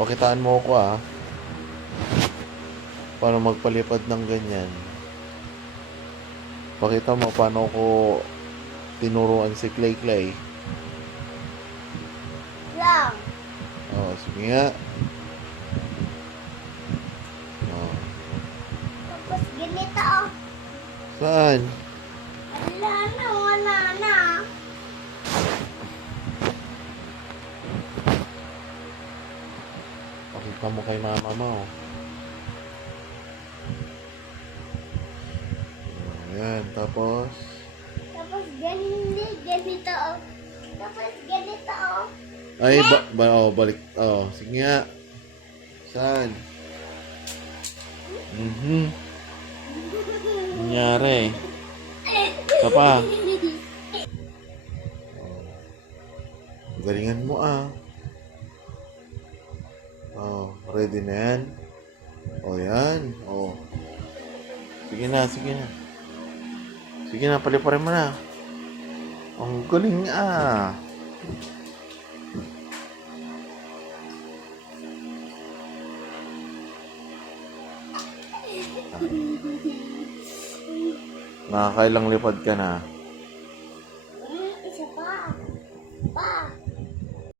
Pakitaan mo ako paano magpalipad ng ganyan. Pakita mo paano ko tinuruan si Clay Clay. Lang. Oh, sige nga. Oh. Tapos ganito oh. Saan? Wala na. Pakita mo kay mama mo. Ayan, tapos Tapos ganito oh. Tapos ganito oh. ay, balik. Oh, sige nga. Saan? Nangyari. Isa pa. Galingan mo Oh, ready na yan? Oh, yan. Oh. Sige na. Sige na, paliparin mo na. Ang galing Nakakailang lipad ka na.